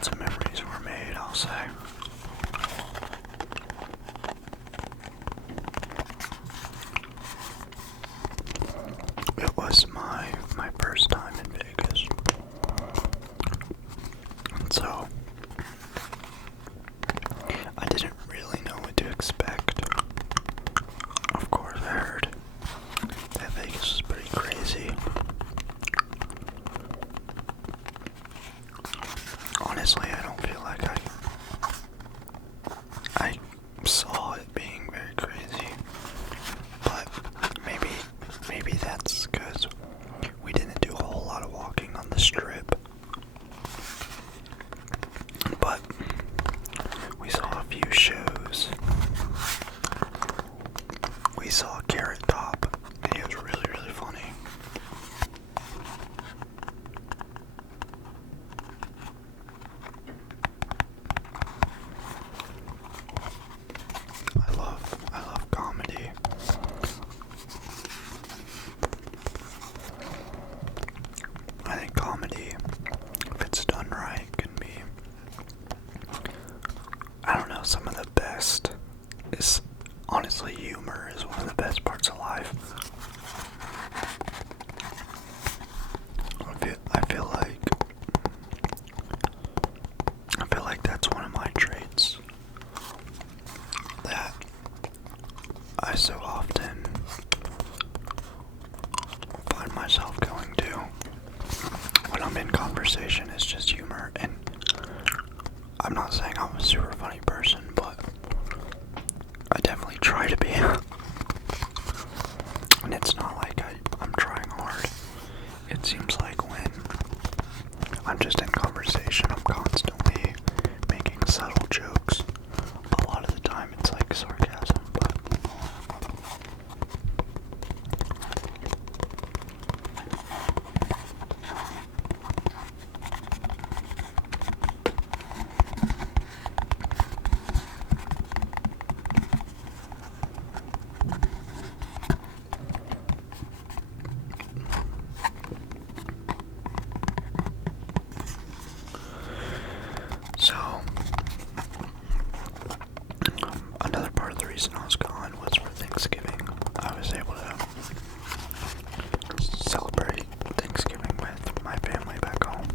lots of memories were made, I'll say. It was my first time in Vegas. And so I didn't really know what to expect. Of course, I heard that Vegas is pretty crazy. Honestly, I don't feel like I saw it being very crazy, but maybe that's because we didn't do a whole lot of walking on the strip. But we saw a few shows. We saw Carrot Top, and it was really, really funny. I love comedy. I think comedy, if it's done right, can be, I don't know, some of the best. Is honestly, humor is one of the best parts of life. I feel like that's one of my traits that I so often find myself going to when I'm in conversation. Is just humor, and I'm not saying I'm a super funny person, but I definitely try to be. And it's not like I'm trying hard. It seems like when I'm just in conversation, I'm constantly making subtle jokes. A lot of the time it's like sarcasm, but so another part of the reason I was gone was for Thanksgiving. I was able to celebrate Thanksgiving with my family back home.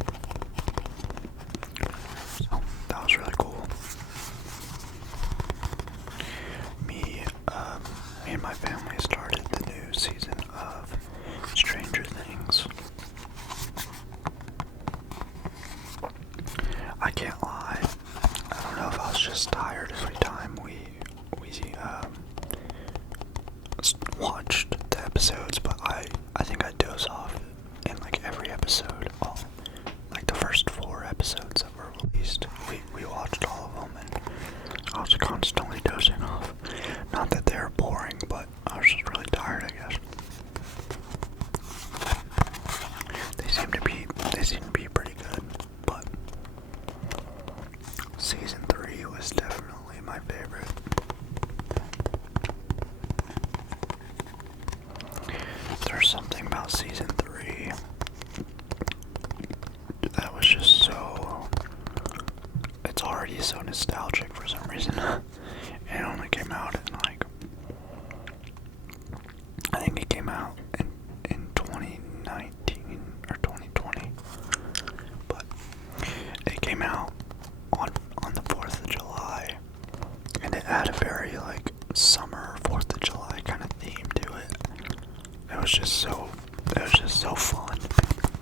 So that was really cool. Me and my family started the new season of Stranger Things. I can't lie. I don't know if I was just tired every time we watched the episodes, but I think I doze off in like every episode. All like the first 4 episodes that were released, we watched all of them, and I was constantly dozing off. Not that they're boring, but I was just really tired, I guess. They seem to be pretty good, but season 3 was definitely my favorite. There's something about season 3 that was just so, it's already so nostalgic for some reason. It only came out in like, I think it came out in 2019 or 2020, but it came out on the 4th of July, and it had a very like summer 4th of July kind of theme to it. It was just so fun.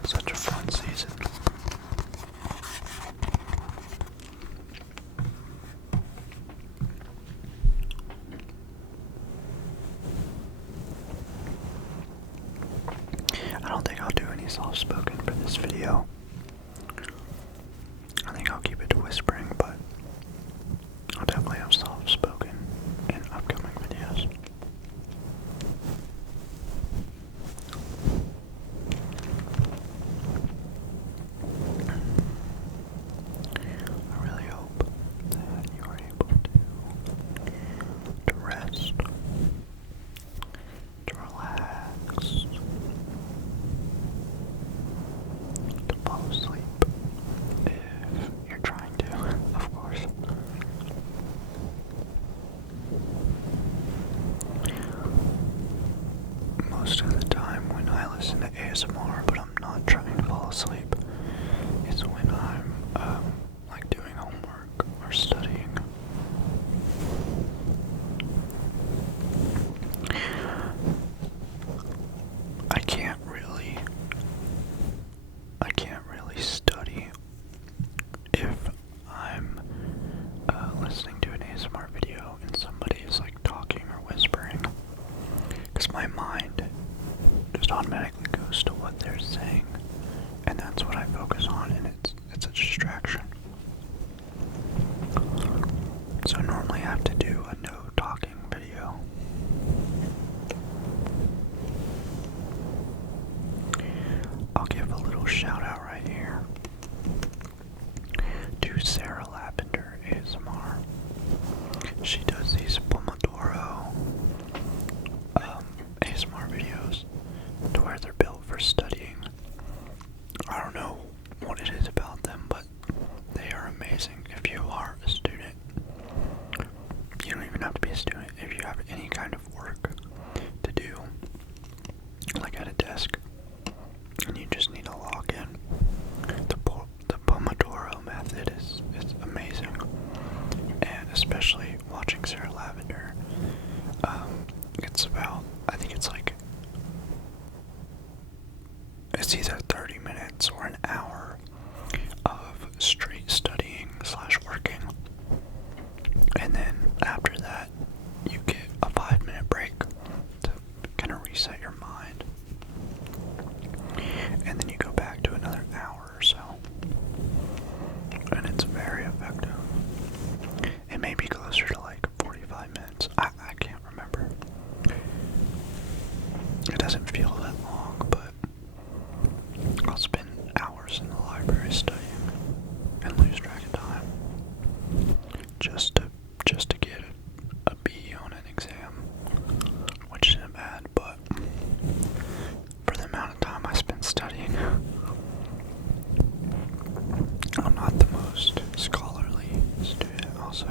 Such a fun season. I don't think I'll do any soft spoken for this video. I think I'll keep it to whispering, but I'll definitely have soft spoken in upcoming videos. I really hope that you are able to rest, to relax, to fall asleep if you're trying my mind just automatically goes to what they're saying, and that's what I focus on, and it's a distraction. So normally I have to do a no talking video. I'll give a little shout out right here to Sarah Lavender ASMR. She does these Pomodoro ASMR videos to where they're built for studying. I don't know what it is about them, but they are amazing. If you are a student, you don't even have to be a student. If you have any kind of work to do, like at a desk, and you just need to log in, the Pomodoro method is amazing. And especially watching Sarah Lavender, it's about, I think it's like, it's either 30 minutes or an hour of straight studying / working, and then after that you get a 5-minute break to kind of reset your mind, and then you go back to another hour or so, and it's very effective. It may be closer to like 45 minutes. I can't remember. It doesn't feel that long, but I'll spend hours in the library studying and lose track of time just to get a B on an exam, which isn't bad, but for the amount of time I spend studying, I'm not the most scholarly student, I'll say.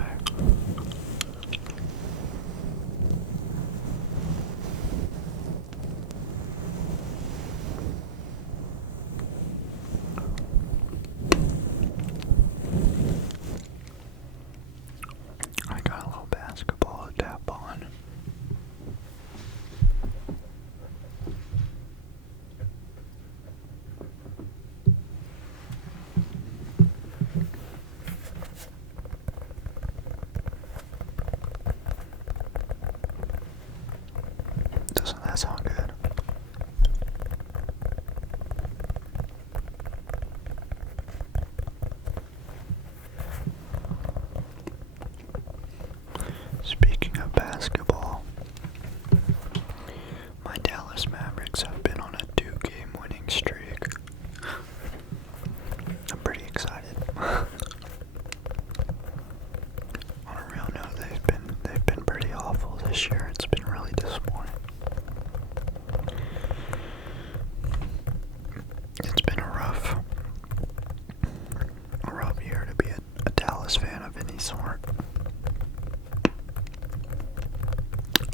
I got a little basketball to tap on. Doesn't that sound good? Speaking of basketball, my Dallas Mavericks have been on a 2-game winning streak. I'm pretty excited. On a real note, they've been pretty awful this year. It's been really disappointing. It's been a rough year to be a Dallas fan of any sort.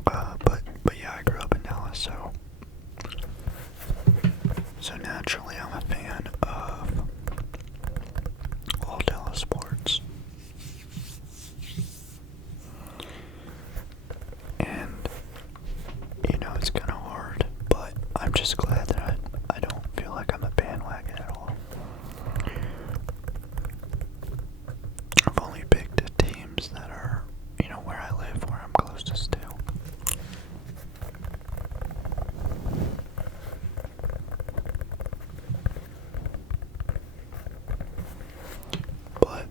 But yeah, I grew up in Dallas, so naturally I'm a fan of all Dallas sports. And it's kind of hard, but I'm just glad that I don't feel like I'm a bandwagon at all. I've only picked teams that are, where I live, where I'm closest to. But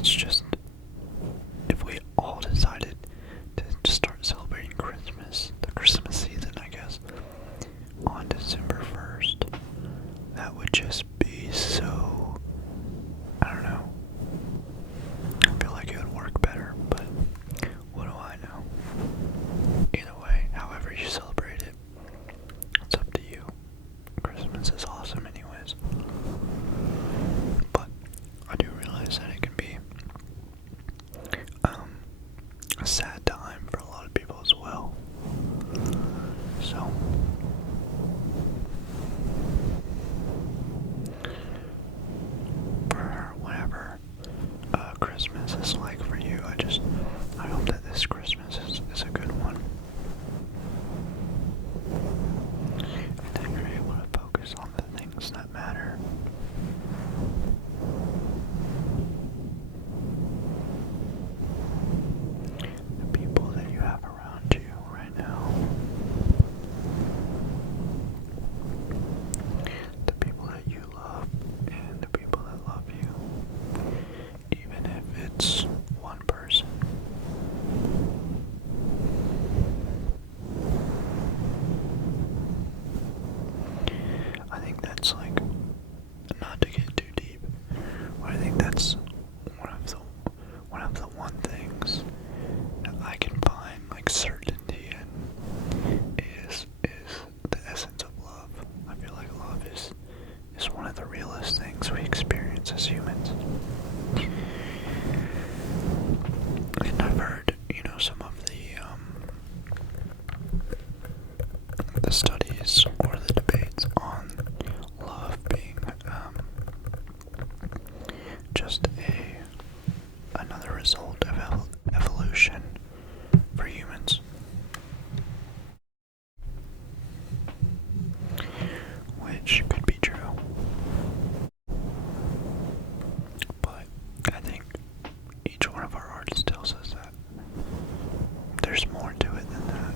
it's just, if we all decided to start celebrating Christmas, the Christmas season, I guess, on December 1st, that would just be so, I don't know, I feel like it would work better, but what do I know? Either way, however you celebrate it, it's up to you. Christmas is awesome anyways. But I do realize that it can be a sad time for a lot of people as well. So for whatever Christmas is like for you, I hope that this Christmas is a good one. And that you're able to focus on the things that matter. The people that you have around you right now. The people that you love and the people that love you. Even if it's one person. I think that's like, not to get too deep, but I think that's one of the one things that I can find like certainty in is the essence of love. I feel like love is one of the realest things we experience as humans. And I've heard, some of the studies or the debates on love being just another result of evolution for humans, which could be true, but I think each one of our artists tells us that there's more to it than that.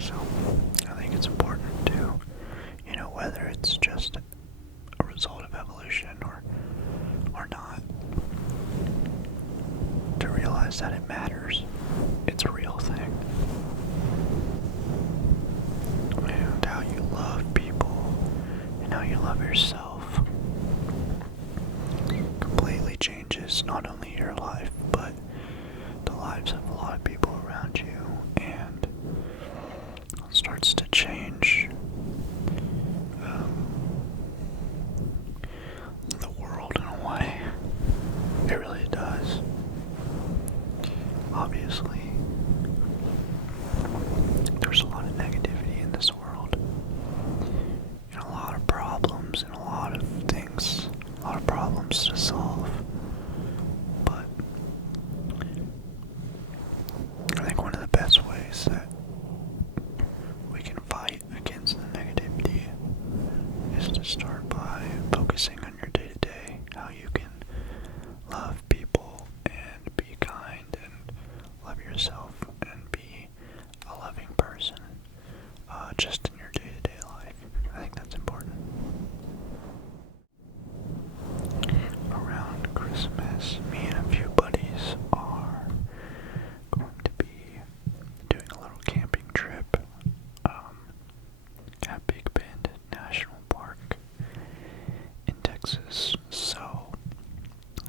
So, I think it's important to, whether it's just a result of evolution or not, to realize that it matters. It's a real thing. And how you love people and how you love yourself completely changes not only your life, but the lives of a lot of people around you, and starts to change the world in a way. It really does. Obviously, there's a lot of negativity in this world, and a lot of problems, and a lot of things, a lot of problems to solve. But I think one of the best ways that we can fight against the negativity is to start by focusing on your day-to-day, how you can love people and be kind and love yourself and be a loving person, just in your day-to-day life. I think that's important. Around Christmas, me and a few buddies are going to be doing a little camping trip at Big Bend National Park in Texas. So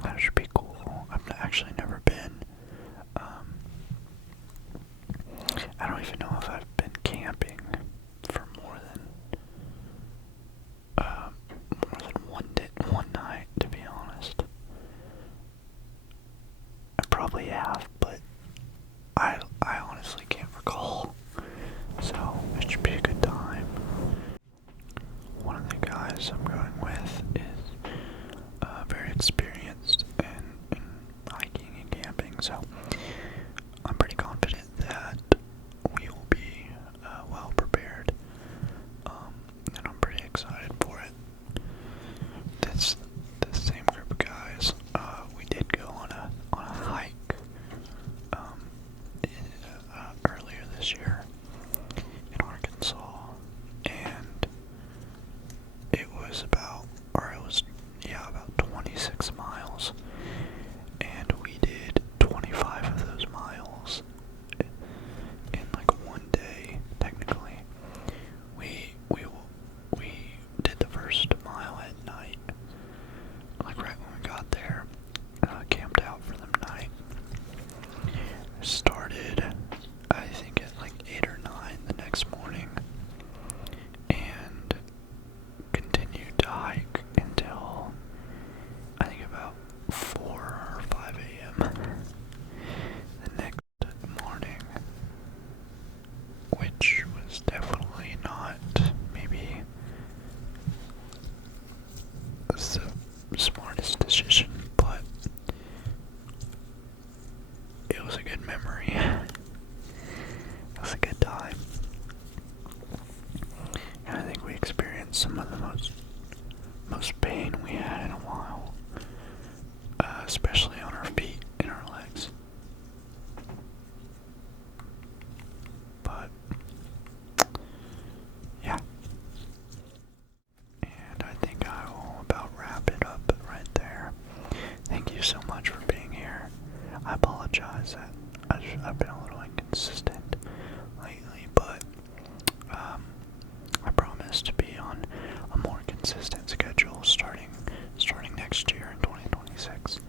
that should be cool. I've actually never been. I don't even know if I've been camping for more than one night, to be honest. I probably have, but I honestly can't recall. So it should be a good time. One of the guys I'm going with is very experienced in hiking and camping, so I'm pretty confident that we will be well prepared, and I'm pretty excited for it. This same group of guys, we did go on a hike earlier this year in Arkansas, and it some of the most pain we had in a while, especially on our feet and our legs. But yeah, and I think I will about wrap it up right there. Thank you so much for being here. I apologize that I've been a little inconsistent lately, but I promise to be on a more consistent schedule starting next year in 2026.